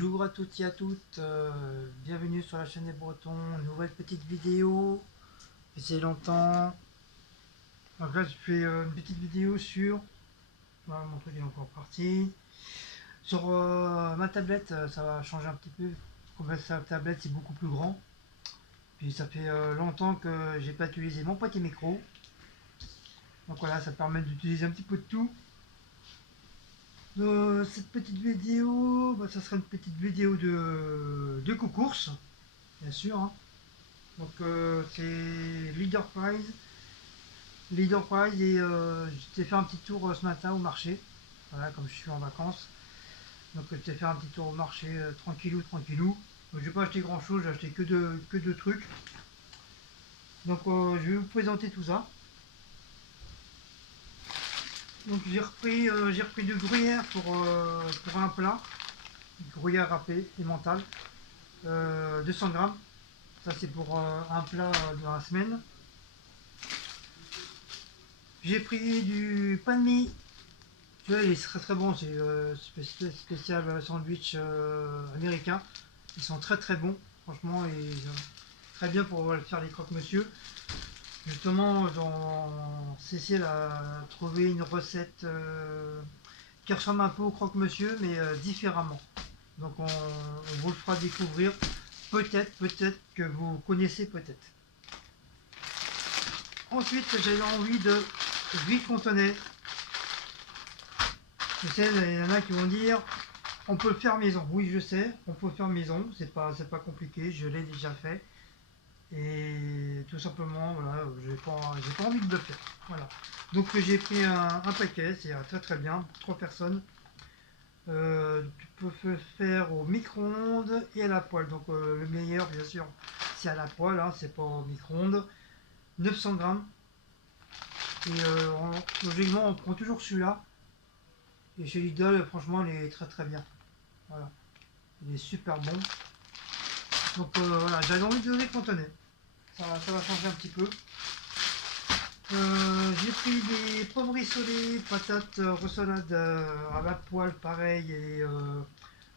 Bonjour à toutes et à toutes, bienvenue sur la chaîne des Bretons, nouvelle petite vidéo, c'est longtemps. Donc là je fais une petite vidéo sur, voilà, mon truc est encore parti, sur ma tablette. Ça va changer un petit peu, comme sa tablette c'est beaucoup plus grand, puis ça fait longtemps que j'ai pas utilisé mon petit micro, donc voilà, ça permet d'utiliser un petit peu de tout. Cette petite vidéo, bah, ça sera une petite vidéo de course, bien sûr, hein. Donc c'est Leader Prize. Leader Prize et j'ai fait un petit tour ce matin au marché. Voilà, comme je suis en vacances. Donc j'ai fait un petit tour au marché tranquillou, tranquillou. Donc j'ai pas acheté grand chose, j'ai acheté que deux trucs. Donc je vais vous présenter tout ça. Donc j'ai repris du gruyère pour un plat. Gruyère râpé et mental. 200 grammes. Ça c'est pour un plat de la semaine. J'ai pris du pain de mie. Celui-là il est très très bon, c'est spécial sandwich américain. Ils sont très très bons, franchement, et très bien pour faire les croque-monsieur. Justement, Cécile a trouvé une recette qui ressemble un peu au croque-monsieur, mais différemment. Donc on vous le fera découvrir. Peut-être que vous connaissez peut-être. Ensuite, j'avais envie de huile fontenay. Je sais, il y en a qui vont dire on peut le faire maison. Oui, je sais, on peut le faire maison, c'est pas compliqué, je l'ai déjà fait. Et tout simplement, voilà, j'ai pas envie de le faire. Voilà. Donc j'ai pris un paquet, c'est très très bien, pour 3 personnes. Tu peux le faire au micro-ondes et à la poêle. Donc le meilleur, bien sûr, c'est à la poêle, hein, c'est pas au micro-ondes. 900 grammes. Et logiquement, on prend toujours celui-là. Et chez Lidl, franchement, il est très très bien. Voilà. Il est super bon. Donc voilà, j'avais envie de donner contenait. Ça va changer un petit peu. J'ai pris des pommes rissolées, patates ressolades à la poêle pareil et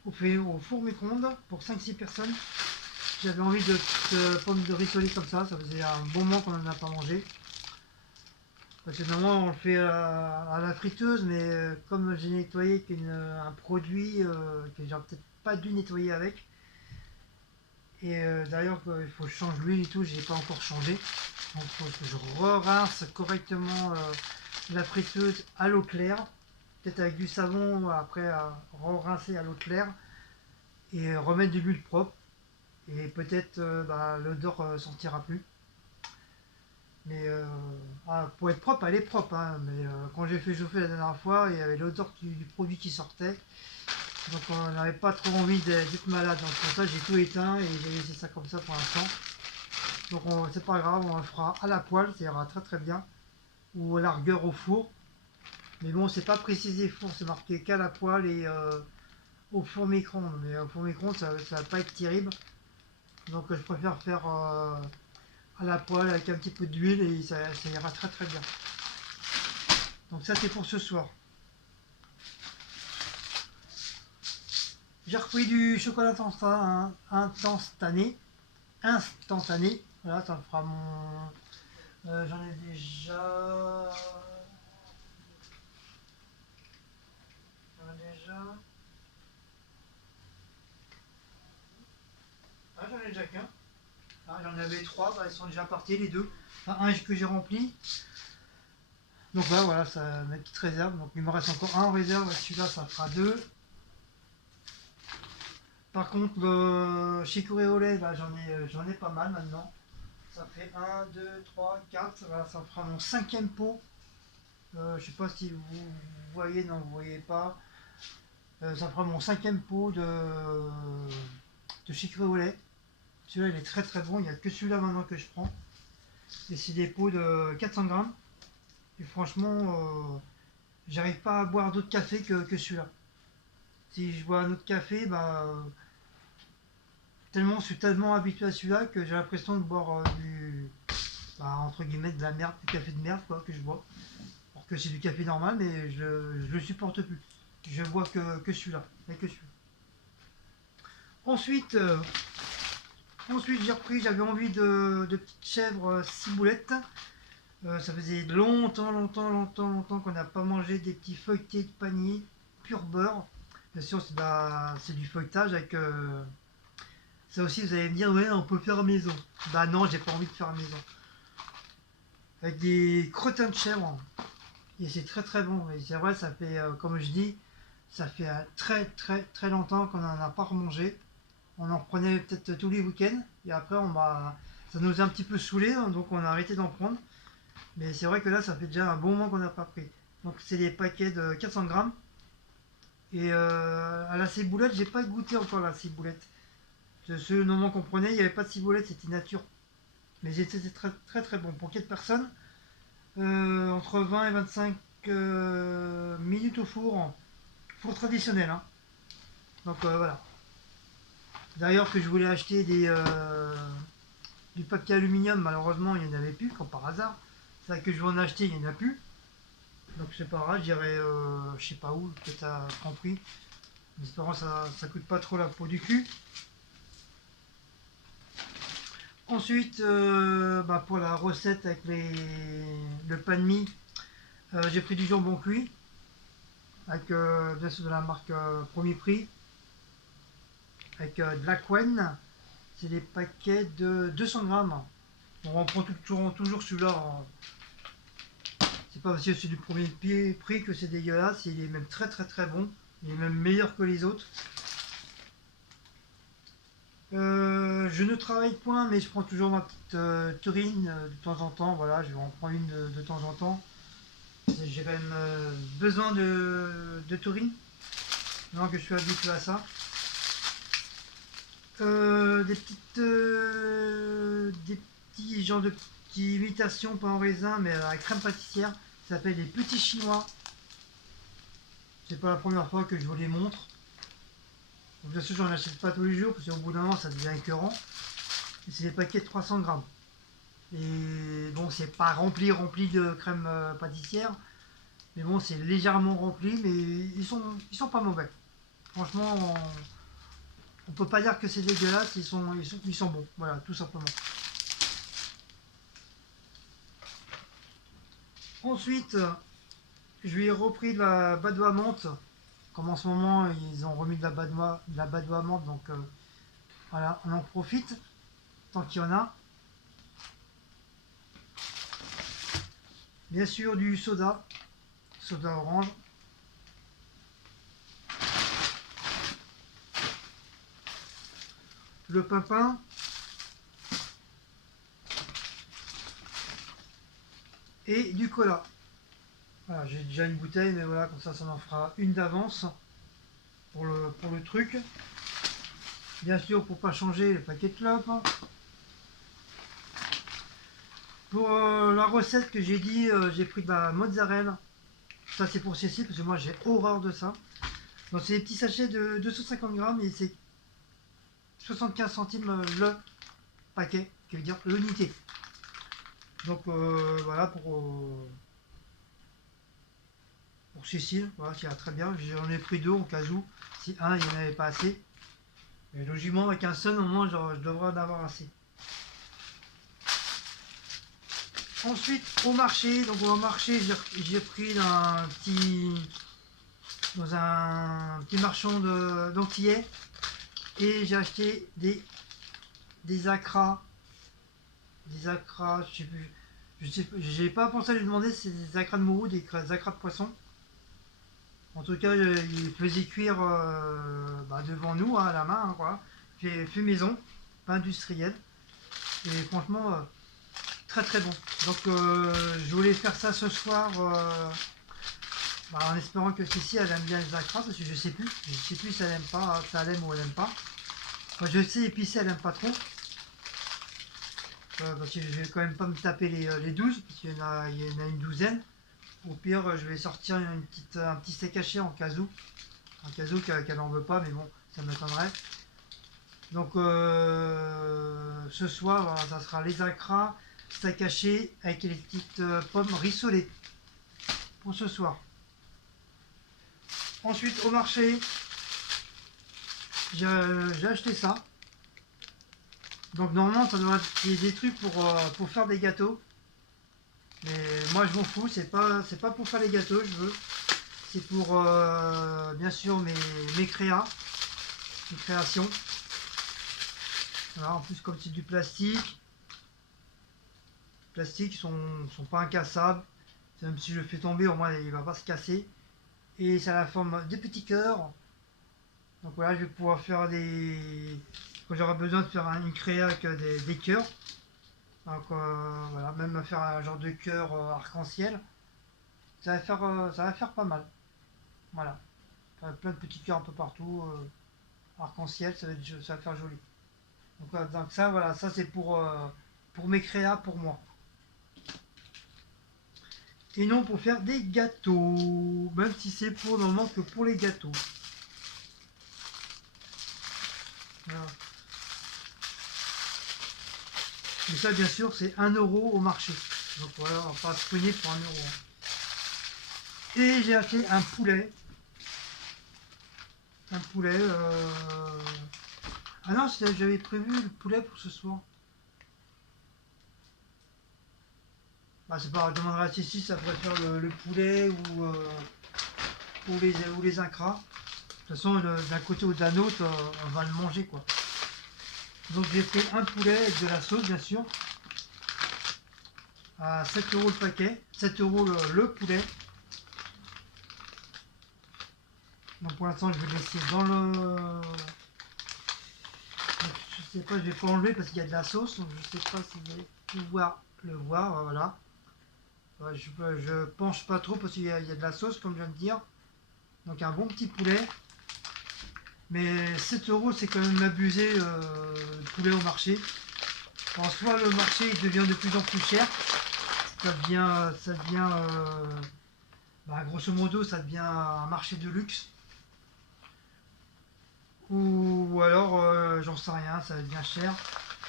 au four micro-ondes pour 5-6 personnes. J'avais envie de pommes de rissolées comme ça faisait un bon moment qu'on n'en a pas mangé. Parce que normalement on le fait à la friteuse, mais comme j'ai nettoyé un produit que j'aurais peut-être pas dû nettoyer avec, et d'ailleurs il faut que je change l'huile et tout, j'ai pas encore changé. Donc il faut que je rince correctement la friteuse à l'eau claire, peut-être avec du savon après à rincer à l'eau claire et remettre de l'huile propre. Et peut-être l'odeur sortira plus. Mais pour être propre, elle est propre, hein, mais quand j'ai fait chauffer la dernière fois, il y avait l'odeur du produit qui sortait. Donc on n'avait pas trop envie d'être malade. Donc pour ça j'ai tout éteint et j'ai laissé ça comme ça pour l'instant. Donc c'est pas grave, on le fera à la poêle, ça ira très très bien. Ou à largueur au four. Mais bon, c'est pas précisé four, c'est marqué qu'à la poêle et au four micro-ondes. Mais au four micro-ondes, ça va pas être terrible. Donc je préfère faire à la poêle avec un petit peu d'huile et ça ira très très bien. Donc ça c'est pour ce soir. J'ai repris du chocolat instantané. Instantané. Voilà, ça me fera mon. J'en ai déjà. J'en ai déjà. Ah, j'en ai déjà qu'un. Ah, j'en avais trois, bah, ils sont déjà partis les deux. Enfin, un que j'ai rempli. Donc là, voilà, ça ma petite réserve. Donc il me reste encore un en réserve. Celui-là, ça fera deux. Par contre, le chicorée au lait, bah, j'en ai pas mal maintenant. Ça fait un 2 3 4. Voilà, ça fera mon cinquième pot. Je sais pas si vous voyez, non, vous voyez pas. Ça fera mon cinquième pot de chicorée au lait. Celui-là, il est très très bon. Il n'y a que celui-là maintenant que je prends. Et c'est des pots de 400 grammes. Et franchement, j'arrive pas à boire d'autres cafés que celui-là. Si je bois un autre café, je suis tellement habitué à celui-là que j'ai l'impression de boire entre guillemets de la merde, du café de merde quoi, que je bois. Alors que c'est du café normal, mais je le supporte plus. Je bois que celui-là, et que celui-là. Ensuite, j'ai repris, j'avais envie de petites chèvres ciboulettes. Ça faisait longtemps qu'on n'a pas mangé des petits feuilletés de panier pur beurre. Bien sûr, c'est du feuilletage avec. Ça aussi, vous allez me dire, ouais, on peut faire maison. Bah non, j'ai pas envie de faire maison. Avec des crottins de chèvre. Et c'est très bon. Et c'est vrai, ça fait, comme je dis, ça fait très longtemps qu'on n'en a pas remangé. On en prenait peut-être tous les week-ends. Et après, ça nous a un petit peu saoulé, hein, donc on a arrêté d'en prendre. Mais c'est vrai que là, ça fait déjà un bon moment qu'on n'a pas pris. Donc c'est des paquets de 400 grammes. Et à la ciboulette, j'ai pas goûté encore la ciboulette. Ce moment qu'on prenait, il n'y avait pas de ciboulette, c'était nature. Mais c'était très bon. Pour 4 personnes, entre 20 et 25 minutes au four. Four traditionnel. Hein. Donc voilà. D'ailleurs que je voulais acheter du papier aluminium, malheureusement il n'y en avait plus, comme par hasard. C'est vrai que je vais en acheter, il n'y en a plus. Donc c'est pas grave, j'irai je sais pas où, peut-être à Franprix. En espérant que ça coûte pas trop la peau du cul. Ensuite, pour la recette avec le pain de mie, j'ai pris du jambon cuit, avec bien sûr de la marque Premier Prix, avec de la couenne. C'est des paquets de 200 grammes. Bon, on prend toujours celui-là. C'est pas parce que c'est du premier prix que c'est dégueulasse. Il est même très bon. Il est même meilleur que les autres. Je ne travaille point, mais je prends toujours ma petite taurine de temps en temps. Voilà, je vais en prendre une de temps en temps. J'ai quand même besoin de taurine. Maintenant que je suis habitué à ça. Des petits genres de petites imitations pain en raisin, mais à la crème pâtissière. Ça s'appelle des petits chinois. C'est pas la première fois que je vous les montre. Bien sûr, j'en achète pas tous les jours parce qu'au bout d'un moment, ça devient écœurant. Et c'est des paquets de 300 grammes. Et bon, c'est pas rempli de crème pâtissière. Mais bon, c'est légèrement rempli, mais ils sont pas mauvais. Franchement, on peut pas dire que c'est dégueulasse, ils sont bons. Voilà, tout simplement. Ensuite, je lui ai repris de la badoie menthe. Comme en ce moment, ils ont remis de la badoie menthe, donc voilà, on en profite tant qu'il y en a. Bien sûr, du soda orange. Le pain et du cola. Voilà, j'ai déjà une bouteille, mais voilà, comme ça en fera une d'avance pour le truc. Bien sûr, pour pas changer, le paquet de clopes. Pour la recette que j'ai dit, j'ai pris de la mozzarella. Ça, c'est pour Cécile, parce que moi, j'ai horreur de ça. Donc, c'est des petits sachets de 250 grammes et c'est 75 centimes le paquet, qui veut dire l'unité. Donc, voilà, pour Cécile, voilà, qui a très bien. J'en ai pris deux au cas où, si un, il n'y en avait pas assez. Et logiquement, avec un seul, au moins, je devrais en avoir assez. Ensuite, au marché, j'ai pris dans un petit marchand d'Antillais et j'ai acheté des acras, je sais plus, j'ai pas pensé à lui demander si c'est des acras de morue, des acras de poisson. En tout cas, il faisait cuire devant nous, hein, à la main, hein, quoi. Fait maison, pas industriel. Et franchement, très bon. Donc je voulais faire ça ce soir en espérant que Cécile elle aime bien les acras parce que je sais plus si elle aime pas, ça elle aime ou elle aime pas. Enfin, je sais épicé elle aime pas trop. Parce que je vais quand même pas me taper les 12 parce qu'il y en a une douzaine. Au pire je vais sortir un petit steak haché en cas où. En cas où qu'elle n'en veut pas, mais bon, ça m'étonnerait. Donc ce soir, voilà, ça sera les acras, steak haché avec les petites pommes rissolées pour ce soir. Ensuite, au marché, j'ai acheté ça. Donc normalement ça doit être des trucs pour faire des gâteaux. Mais moi je m'en fous, c'est pas pour faire les gâteaux, je veux. C'est pour bien sûr mes créations. Voilà, en plus comme c'est du plastique, ils sont pas incassables. Même si je le fais tomber, au moins il va pas se casser. Et ça a la forme de petits cœurs. Donc voilà, je vais pouvoir faire des. Quand j'aurai besoin de faire une créa avec des cœurs. Donc voilà, même faire un genre de cœur arc-en-ciel. Ça va faire pas mal. Voilà. Plein de petits cœurs un peu partout. Arc-en-ciel, ça va faire joli. Donc ça, voilà, ça c'est pour mes créas, pour moi. Et non pour faire des gâteaux. Même si c'est pour le moment que pour les gâteaux. Voilà. Et ça, bien sûr, c'est 1 euro au marché. Donc voilà, on va pas se ruiner pour 1 euro. Et j'ai acheté un poulet. Un poulet. Ah non, j'avais prévu le poulet pour ce soir. Bah, c'est pas, je demanderai à Cécile, ça pourrait faire le poulet ou les incras. De toute façon, d'un côté ou d'un autre, on va le manger quoi. Donc j'ai pris un poulet avec de la sauce, bien sûr, à 7 euros le paquet, 7 euros le poulet. Donc pour l'instant, je vais le laisser dans le. Donc, je sais pas, je vais pas enlever parce qu'il y a de la sauce, donc je sais pas si vous allez pouvoir le voir, voilà. Ouais, je penche pas trop parce qu'il y a de la sauce, comme je viens de dire. Donc un bon petit poulet. Mais 7 euros, c'est quand même abusé le poulet au marché. En soi, le marché il devient de plus en plus cher. Ça devient grosso modo, ça devient un marché de luxe. Ou alors, j'en sais rien, ça devient cher.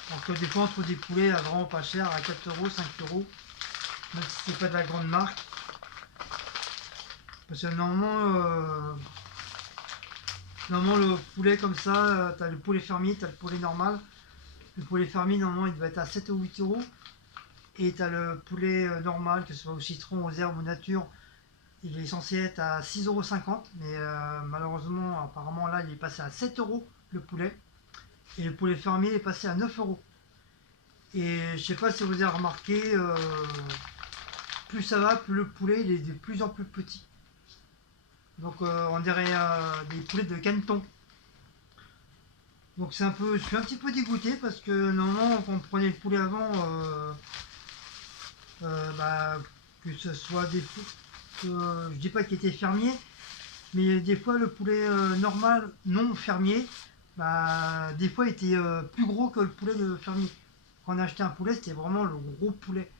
Donc des fois, on trouve des poulets à vraiment pas cher, à 4 euros, 5 euros. Même si c'est pas de la grande marque. Parce que normalement le poulet comme ça, tu as le poulet fermier, tu as le poulet normal. Le poulet fermier, normalement, il doit être à 7 ou 8 euros. Et tu as le poulet normal, que ce soit au citron, aux herbes, aux nature, il est censé être à 6,50 €. Mais malheureusement, apparemment, là, il est passé à 7 euros le poulet. Et le poulet fermier est passé à 9 euros. Et je sais pas si vous avez remarqué, plus ça va, plus le poulet il est de plus en plus petit. Donc on dirait des poulets de caneton. Donc je suis un petit peu dégoûté parce que normalement quand on prenait le poulet avant, que ce soit je dis pas qu'il était fermier, mais des fois le poulet normal non fermier, des fois il était plus gros que le poulet de fermier. Quand on achetait un poulet, c'était vraiment le gros poulet.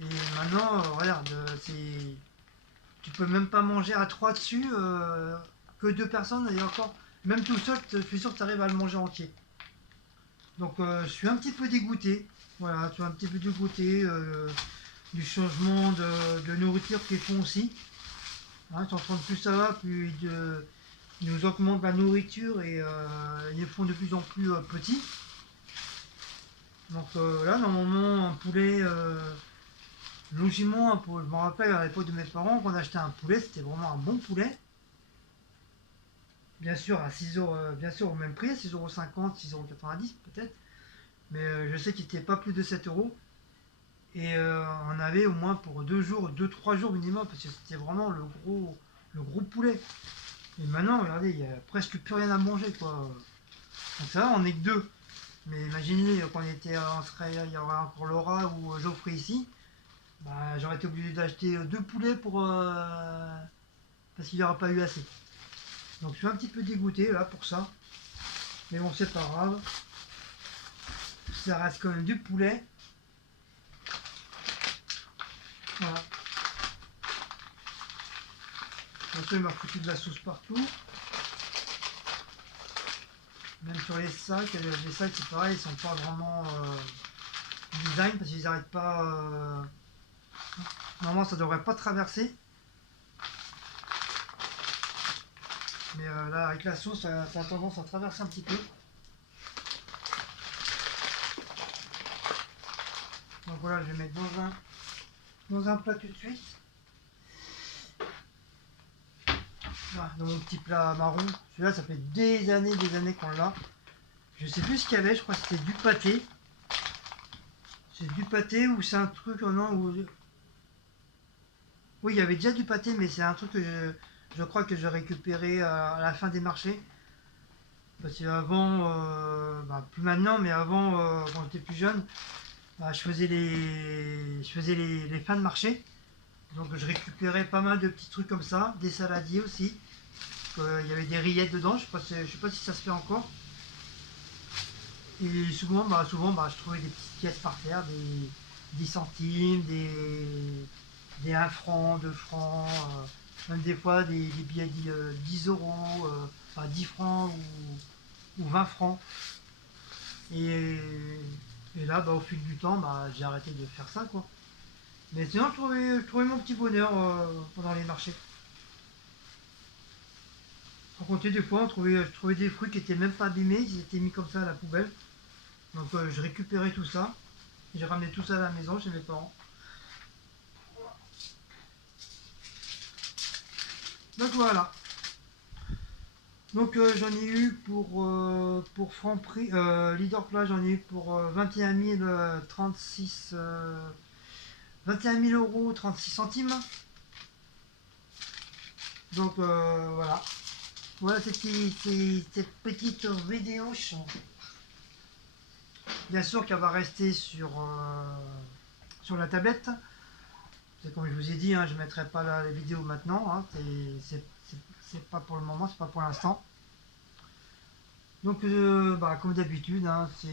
Et maintenant, regarde, tu peux même pas manger à trois dessus, que deux personnes, et encore, même tout seul, je suis sûr que tu arrives à le manger entier. Donc je suis un petit peu dégoûté. Voilà, je suis un petit peu dégoûté du changement de nourriture qu'ils font aussi. Hein, ils sont en train de plus ça va, plus ils nous augmentent la nourriture et ils les font de plus en plus petits. Donc là, normalement, un poulet, logiquement, je me rappelle à l'époque de mes parents, quand on achetait un poulet, c'était vraiment un bon poulet. Bien sûr, à 6 euros, bien sûr au même prix, 6,50 €, 6,90 € peut-être. Mais je sais qu'il n'était pas plus de 7 euros. Et on avait au moins pour 2 jours, 2-3 jours minimum, parce que c'était vraiment le gros poulet. Et maintenant, regardez, il n'y a presque plus rien à manger, quoi. Donc ça va, on n'est que deux. Mais imaginez, quand il y aurait encore Laura ou Geoffrey ici, j'aurais été obligé d'acheter deux poulets parce qu'il n'y aura pas eu assez. Donc je suis un petit peu dégoûté là pour ça. Mais bon, c'est pas grave. Ça reste quand même du poulet. Voilà. Donc il m'a foutu de la sauce partout. Même sur les sacs, c'est pareil, ils sont pas vraiment design parce qu'ils n'arrêtent pas. Normalement ça devrait pas traverser. Mais là, avec la sauce, ça a tendance à traverser un petit peu. Donc voilà, je vais mettre dans un plat tout de suite. Voilà, dans mon petit plat marron. Celui-là, ça fait des années qu'on l'a. Je sais plus ce qu'il y avait, je crois que c'était du pâté. C'est du pâté ou c'est un truc, non, oui, il y avait déjà du pâté, mais c'est un truc que je crois que j'ai récupéré à la fin des marchés. Parce qu'avant, plus maintenant, mais avant, quand j'étais plus jeune, je faisais les fins de marché. Donc je récupérais pas mal de petits trucs comme ça, des saladiers aussi. Il y avait des rillettes dedans, je sais pas si ça se fait encore. Et souvent, je trouvais des petites pièces par terre, des 10 centimes, des 1 franc, 2 francs, même des fois des billets 10 euros, enfin 10 francs ou 20 francs. Et, et là, au fil du temps, j'ai arrêté de faire ça, quoi. Mais sinon, je trouvais mon petit bonheur pendant les marchés. Par contre, des fois, je trouvais des fruits qui étaient même pas abîmés, ils étaient mis comme ça à la poubelle. Donc, je récupérais tout ça. J'ai ramené tout ça à la maison chez mes parents. Donc voilà. Donc j'en ai eu pour Franprix, Leader Plat, j'en ai eu pour 21 000 36 21 000 euros 36 centimes. Donc voilà. Voilà cette petite vidéo. Bien sûr qu'elle va rester sur la tablette. C'est comme je vous ai dit, hein, je ne mettrai pas la vidéo maintenant. Hein, c'est pas pour le moment, c'est pas pour l'instant. Donc, comme d'habitude, hein, c'est.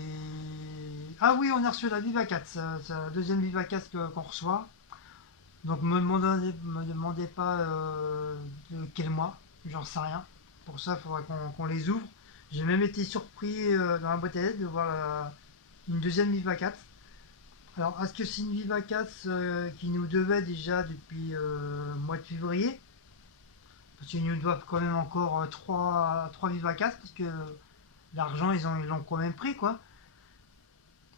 Ah oui, on a reçu la Vivacat, c'est la deuxième Vivacat qu'on reçoit. Donc, me demandez pas de quel mois, j'en sais rien. Pour ça, il faudra qu'on les ouvre. J'ai même été surpris dans la boîte à lettres de voir une deuxième Vivacat. Alors, est-ce que c'est une Vivacat qui nous devait déjà depuis le mois de février? Parce qu'ils nous doivent quand même encore 3 Vivacat, parce que l'argent, ils l'ont quand même pris, quoi.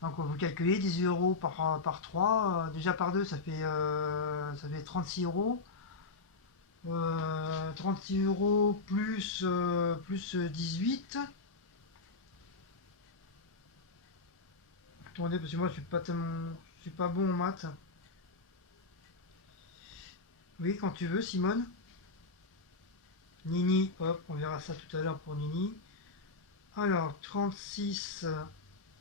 Donc vous calculez 18 euros par 3, déjà par 2 ça fait 36 euros. 36 euros plus 18. Attendez, parce que moi je suis pas bon en maths. Oui, quand tu veux, Simone. Nini, hop, on verra ça tout à l'heure pour Nini. Alors, 36,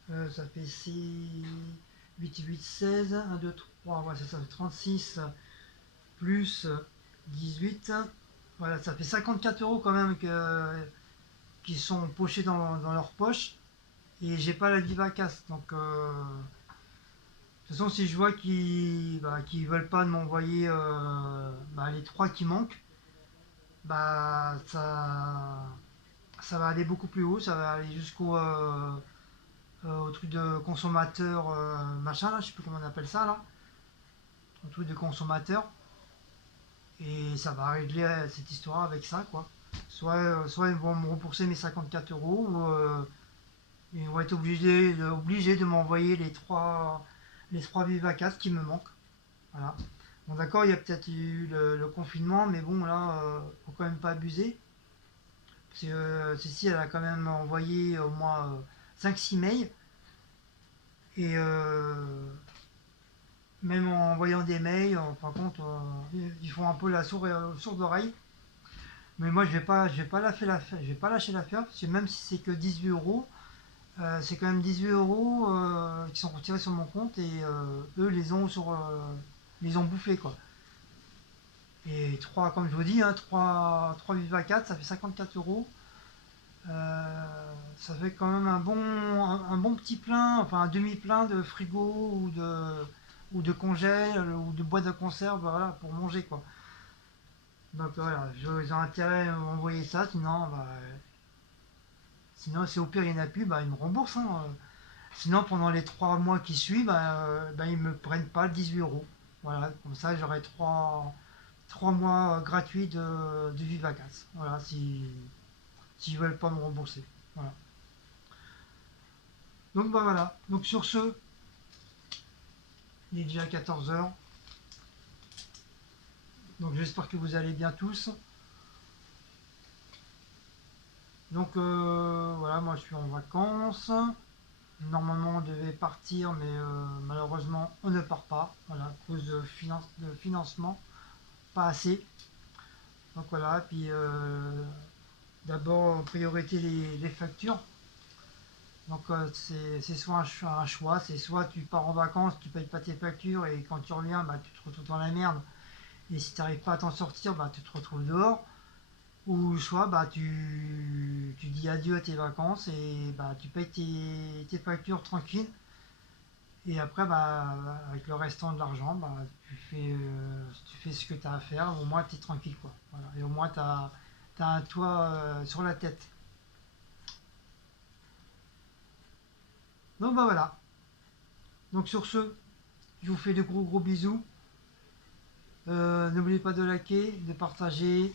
ça fait 6, 8, 8, 16, 1, 2, 3, ouais, ça fait 36 plus 18. Voilà, ça fait 54 euros quand même qui sont pochés dans leur poche. Et j'ai pas la Vivacast. Donc, de toute façon, si je vois qu'ils veulent pas m'envoyer les 3 qui manquent, ça va aller beaucoup plus haut. Ça va aller au truc de consommateur machin là, je sais plus comment on appelle ça là. Au truc de consommateur. Et ça va régler cette histoire avec ça, quoi. Soit ils vont me rembourser mes 54 euros, ou ils vont être obligés de m'envoyer les trois Vivacas qui me manquent. Voilà. Bon, d'accord, il y a peut-être eu le confinement, mais bon, là, faut quand même pas abuser. Parce que Cécile, elle a quand même envoyé au moins 5-6 mails. Et même en envoyant des mails, par contre, ils font un peu la sourde oreille. Mais moi, je vais pas lâcher l'affaire, parce que même si c'est que 18 euros, c'est quand même 18 euros qui sont retirés sur mon compte et eux les ont bouffés, quoi. Et 3, comme je vous dis, hein, 3 Viva 4, ça fait 54 euros. Ça fait quand même un bon petit plein, enfin un demi-plein de frigo ou de congèle ou de boîte de conserve, voilà, pour manger, quoi. Donc voilà, ils ont intérêt à m'envoyer ça, sinon si au pire il n'y en a plus, ils me remboursent, hein. Sinon pendant les 3 mois qui suivent, ils me prennent pas 18 euros. Voilà, comme ça j'aurai 3 mois gratuits de Vivagas. Voilà, si. s'ils veulent pas me rembourser. Voilà. Donc bah voilà. Donc sur ce, il est déjà 14 h. Donc j'espère que vous allez bien tous. Donc voilà, moi je suis en vacances. Normalement on devait partir, mais malheureusement on ne part pas. Voilà, à cause de financement, pas assez. Donc voilà, puis d'abord en priorité les factures. Donc c'est soit un choix, c'est soit tu pars en vacances, tu payes pas tes factures et quand tu reviens, bah, tu te retrouves dans la merde. Et si tu n'arrives pas à t'en sortir, bah, tu te retrouves dehors. Ou soit bah, tu dis adieu à tes vacances et bah, tu payes tes factures tranquille. Et après, bah, avec le restant de l'argent, bah, tu fais ce que tu as à faire. Au moins, tu es tranquille. Quoi. Voilà. Et au moins, tu as un toit sur la tête. Donc, bah voilà. Donc, sur ce, je vous fais de gros gros bisous. N'oubliez pas de liker, de partager.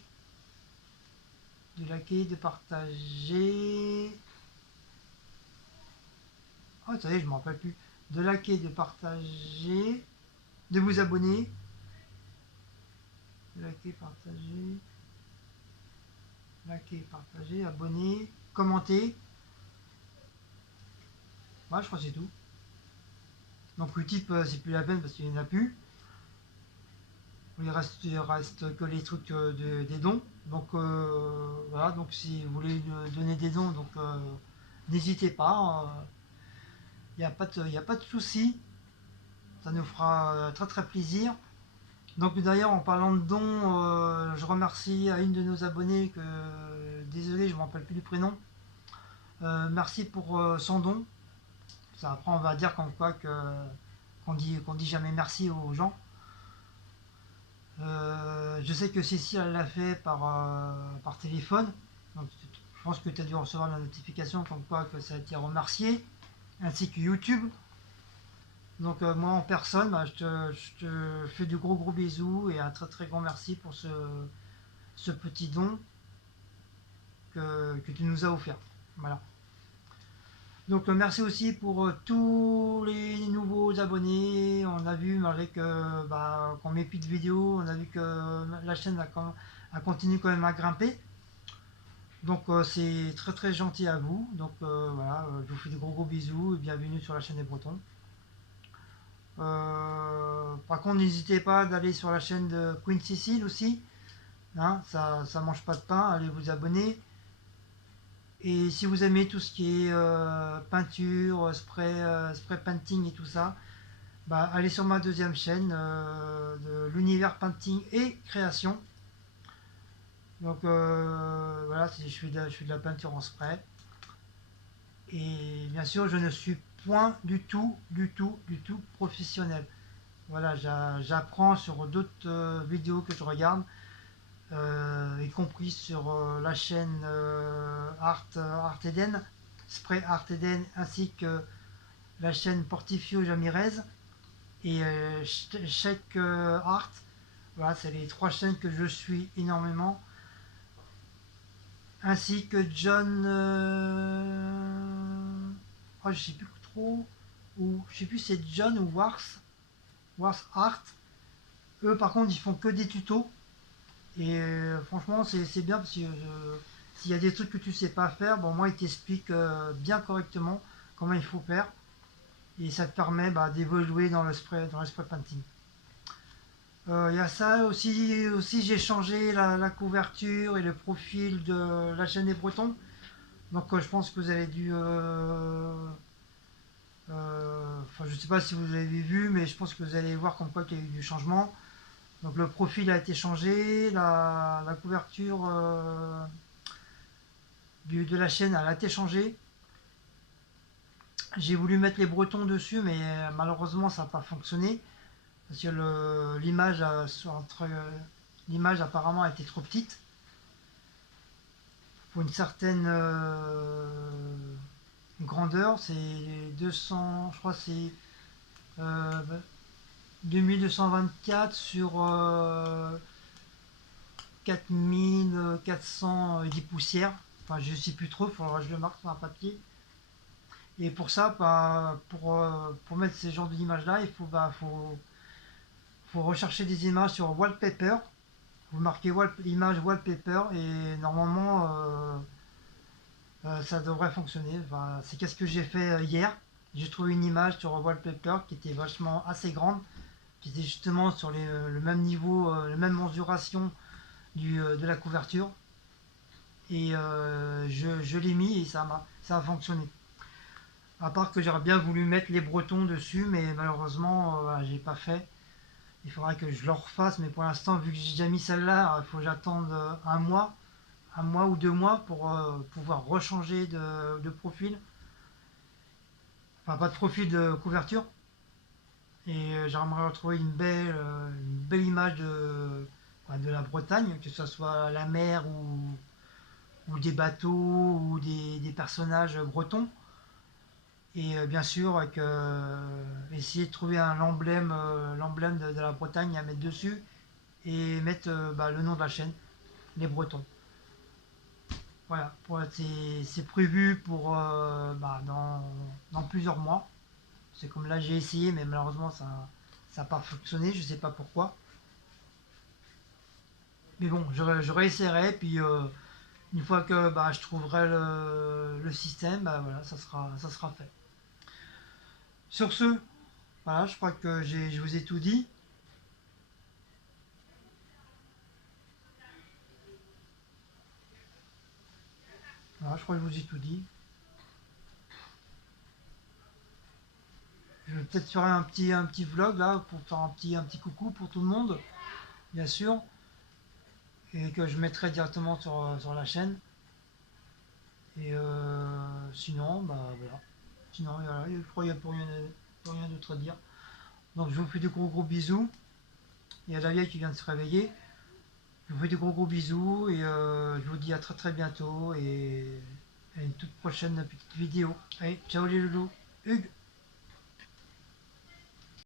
De liker, de partager. Oh, ça y est, je ne me rappelle plus. De liker, de partager. De vous abonner. Liker, partager. Liker, partager, abonner. Commenter. Voilà, je crois que c'est tout. Donc Utip, c'est plus la peine parce qu'il n'y en a plus. Il reste que les trucs des dons. Donc voilà, donc si vous voulez donner des dons, donc n'hésitez pas. Il n'y a pas de souci. Ça nous fera très très plaisir. Donc d'ailleurs en parlant de dons, je remercie à une de nos abonnées que désolé je ne me rappelle plus du prénom. Merci pour son don. Ça après on va dire comme quoi qu'on dit jamais merci aux gens. Je sais que Cécile elle l'a fait par téléphone. Donc, je pense que tu as dû recevoir la notification comme quoi que ça a été remercié, ainsi que YouTube. Donc moi en personne, bah, je te fais du gros gros bisous et un très très grand merci pour ce petit don que tu nous as offert. Voilà. Donc merci aussi pour tous les nouveaux abonnés. On a vu malgré que bah, qu'on met plus de vidéos, on a vu que la chaîne a continué quand même à grimper. Donc c'est très très gentil à vous. Donc voilà, je vous fais de gros gros bisous et bienvenue sur la chaîne des Bretons. Par contre, n'hésitez pas d'aller sur la chaîne de Queen Cécile aussi. Hein, ça mange pas de pain, allez vous abonner. Et si vous aimez tout ce qui est peinture, spray painting et tout ça, bah, allez sur ma deuxième chaîne de l'univers painting et création. Donc voilà, je fais de la peinture en spray. Et bien sûr, je ne suis point du tout professionnel. Voilà, j'apprends sur d'autres vidéos que je regarde, y compris sur la chaîne Art Eden, Spray Art Eden, ainsi que la chaîne Portifio Jamirez et Check Art. Voilà, c'est les trois chaînes que je suis énormément. Ainsi que John. Oh, je sais plus trop. Ou je sais plus si c'est John ou Wars Art. Eux, par contre, ils font que des tutos. Et franchement, c'est bien parce que s'il y a des trucs que tu sais pas faire, bon, moi, ils t'expliquent bien correctement comment il faut faire. Et ça te permet bah, d'évoluer dans le spray painting. Il y a ça aussi j'ai changé la couverture et le profil de la chaîne des Bretons. Donc je pense que vous avez dû... enfin je sais pas si vous avez vu, mais je pense que vous allez voir comme quoi qu'il y a eu du changement. Donc le profil a été changé, la couverture de la chaîne elle a été changée. J'ai voulu mettre les Bretons dessus, mais malheureusement ça n'a pas fonctionné. Parce que l'image apparemment a été trop petite. Pour une certaine grandeur, c'est 200, je crois c'est 2224 sur 4410 poussières. Enfin, je ne sais plus trop, il faudra que je le marque sur un papier. Et pour ça, bah, pour mettre ces genres d'images-là, il faut, faut rechercher des images sur Wallpaper. Vous marquez image Wallpaper et normalement, ça devrait fonctionner. Enfin, c'est qu'est-ce que j'ai fait hier. J'ai trouvé une image sur Wallpaper qui était vachement assez grande, qui était justement sur le même niveau, la même mensuration de la couverture. Et je l'ai mis et ça a fonctionné. À part que j'aurais bien voulu mettre les Bretons dessus, mais malheureusement, voilà, j'ai pas fait. Il faudra que je le refasse, mais pour l'instant, vu que j'ai déjà mis celle-là, il faut que j'attende un mois ou 2 mois pour pouvoir rechanger de profil. Enfin, pas de profil de couverture. Et j'aimerais retrouver une belle image enfin, de la Bretagne, que ce soit la mer ou des bateaux ou des personnages bretons. Et bien sûr, essayer de trouver l'emblème de la Bretagne à mettre dessus et mettre bah, le nom de la chaîne, les Bretons. Voilà, c'est prévu pour bah, dans plusieurs mois. C'est comme là j'ai essayé, mais malheureusement ça n'a pas fonctionné, je sais pas pourquoi. Mais bon, je réessayerai, puis une fois que bah, je trouverai le système, bah, voilà, ça sera fait. Sur ce, voilà, je crois que je vous ai tout dit. Voilà, je crois que je vous ai tout dit. Je vais peut-être faire un petit vlog là pour faire un petit coucou pour tout le monde, bien sûr, et que je mettrai directement sur la chaîne. Et sinon, bah voilà. Sinon, voilà, je crois qu'il n'y a plus rien d'autre à dire. Donc je vous fais de gros bisous. Il y a la vieille qui vient de se réveiller. Je vous fais de gros bisous et je vous dis à très bientôt et à une toute prochaine petite vidéo. Allez, ciao les loulous. Hugues